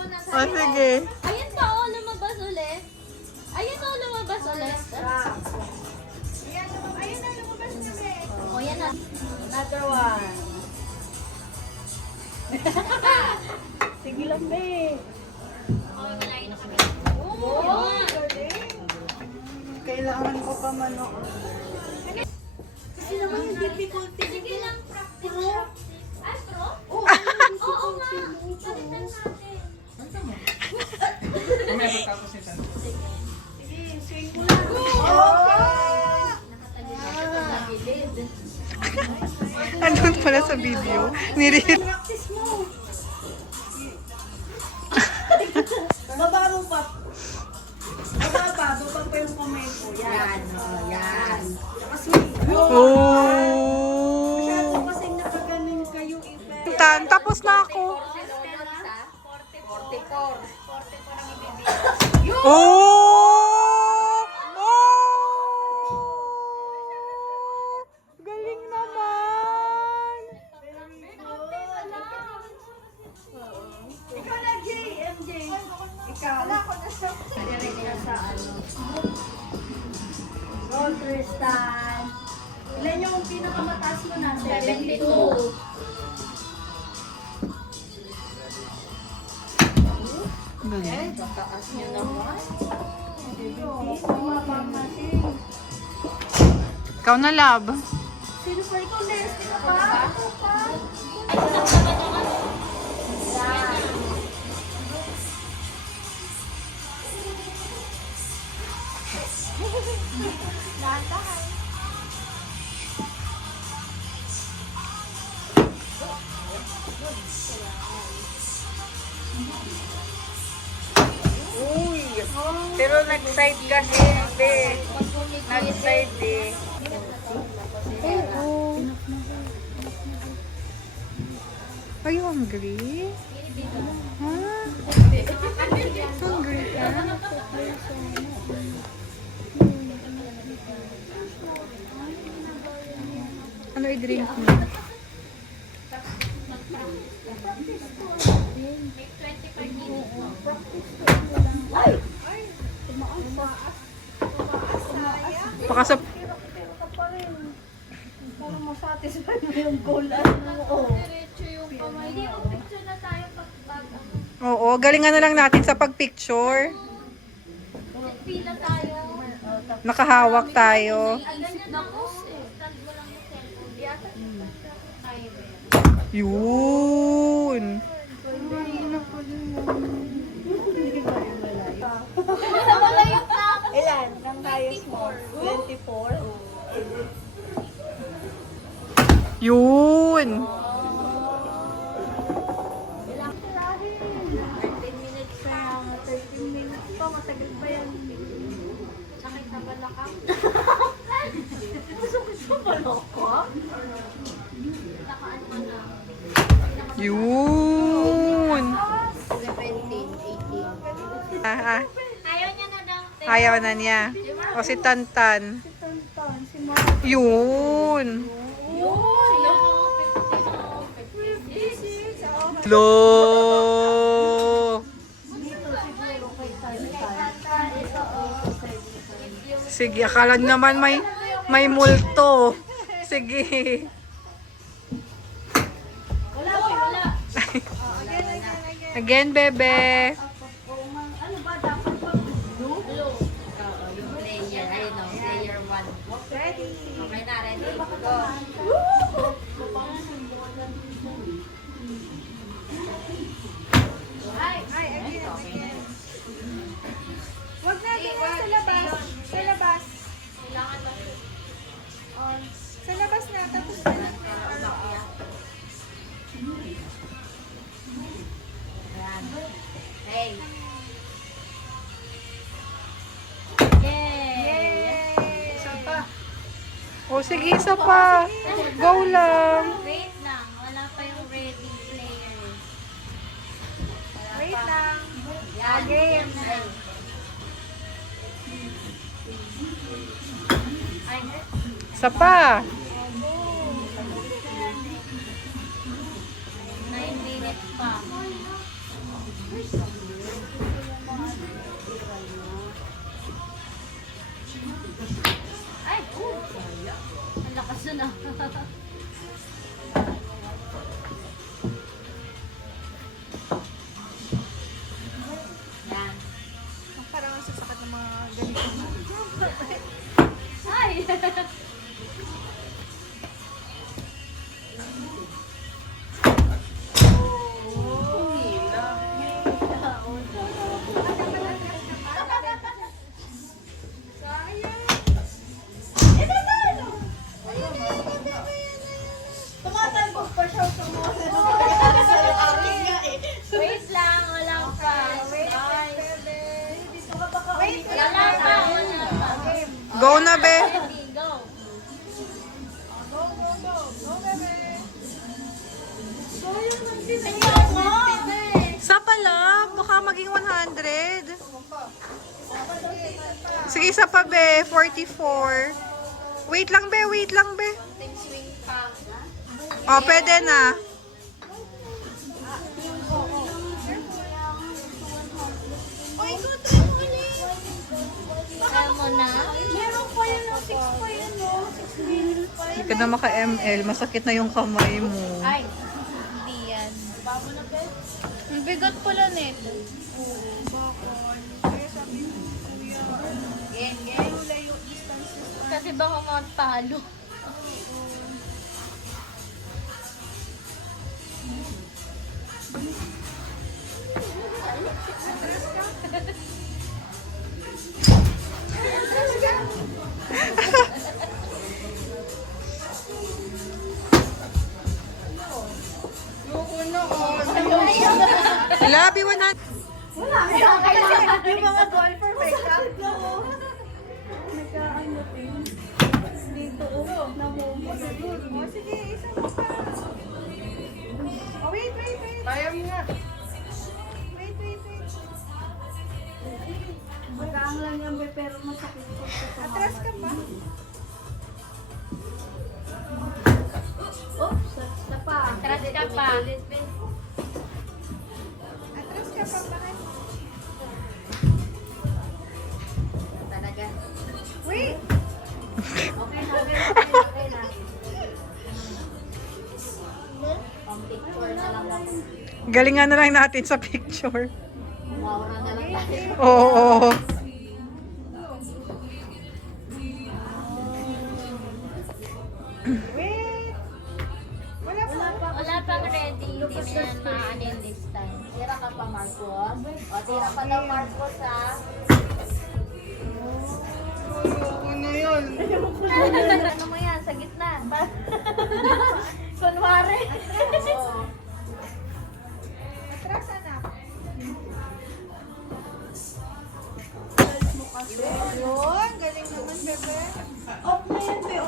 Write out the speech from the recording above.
Oh, sige. Ayan pa, oh, lumabas ulit. Ayan, oh, lumabas ulit. Ayan na, lumabas na, be. Oh, yan na. Another one. Sige lang, be. Oh, malayo na kami. Oh, galing. Kailangan ko pa manok. Kasi naman yung difficulty. Sige lang, practice. Pro? Ay, pro? Oo, Oo nga. Balitan natin. Mamaya pagtapos nito. Sige, swing mo lang. Oh! Andun pala sa video. Nirit. Practice mo. Baba mo pa. Baba pa yung kamay ko. Yan, yan. Kasi, masyado Oh! kasing nakaganin kayo iba. Tan, tapos na ako. 44. Oh! Oh! Galing naman. Ikaw na, Jay, MJ. Ikaw. Wala ko na sa... sa ano. Roll, Tristan. Ilan yung pinakamataas mo na? 72. Galing. Taas niyo naman. 70. Tumaba kasi. Ikaw na, lab. Sino pa ikaw, Les? Sino pa? Ikaw pa? Uy! Pero nag-side kasi, be. Nag-side eh. Oo. Are you hungry? Ha? Hungry ka? Ano i-drink mo? Baka sa... Parang masatisfy mo yung goal. Oo. Diretso yung kamay. Hindi, picture na tayo pag Oo, galingan na lang natin sa pag-picture. pila tayo. Nakahawak tayo. Ganyan ako. Stand mo lang yung cellphone. Di ata tayo ba yan? Yun. Wala yung tao. Ilan? Nang highest mo? 24? Yun. 13 minutes na yan. 13 minutes pa. Matagal pa yan. Sakit na balakang. Masakit sa baloko? Takaan mo na. Yun. 17, 18. Ah, ah. Ayaw niya na daw. Ayaw na niya. O si Tantan. Si Tantan. Si Mark. Yun. Sino? 56. Lo. Dito siguro kay Tantan. Ito o. Sige, akala nyo naman may multo. Sige. Wala pa. Wala. Again, bebe. Ano ba? Dapat pag blue? Blue. Oo, yung player. Ayun o, player 1. Ready? Okay na, ready? Go. Ay, again. Wag natin sa labas. Sa labas. Kailangan ba? On. Sa labas na. Tapos na lang. Ayan. Hey. Yay! Isa pa. O sige, isa pa. Go lang. Wait lang, wala pa yung ready player. Wait lang. Yan. Game. Ay, Isa pa. 9 minutes pa. Ay! Ang lakas na. Yan. Parang ang sasakat ng mga ganito. Ay! Tumatalbog pa siya sa mga Wait lang, wala pa. Wait, Wait, wala pa, wala pa. Go na, be. Ready, go. Isa pala. Baka maging 100. Sige, isa pa, be. 44. Wait lang, be. Wait lang, be. Swing pa. O, pwede na. Kaya mo na? Meron pa yun, 6 pa yun, 6 mil pa Hindi ka na maka-ML. Masakit na yung kamay mo. Ay, hindi yan. Ang bigat pala nito. Gen, gen. Kasi baka magpalo. Love you, 100. Yung mga golfer, may cup. Nagkaano din. Dito, namumulod. O, sige, isa mo pa. Oh, wait. Kaya mo nga. Wait. Magaang lang yan, pero masakit ko. Atras ka pa. Oh, sa pa. Atras ka pa. Atras ka pa, bakit? Talaga. Wait! Okay na. Pang-picture na lang ako. Galingan na lang natin sa picture. Maura na lang tayo. Oo. Wait! Wala pa. Wala pang ready. Hindi mo yan maanin this time. Tira ka pa, Marcos. O, tira pa daw, Marcos, ha? Ano yun? Ano mo yan? Sa gitna. Kunwari. Oo. Atras, anak. Yun, galing naman, bebe. Off na yan, be.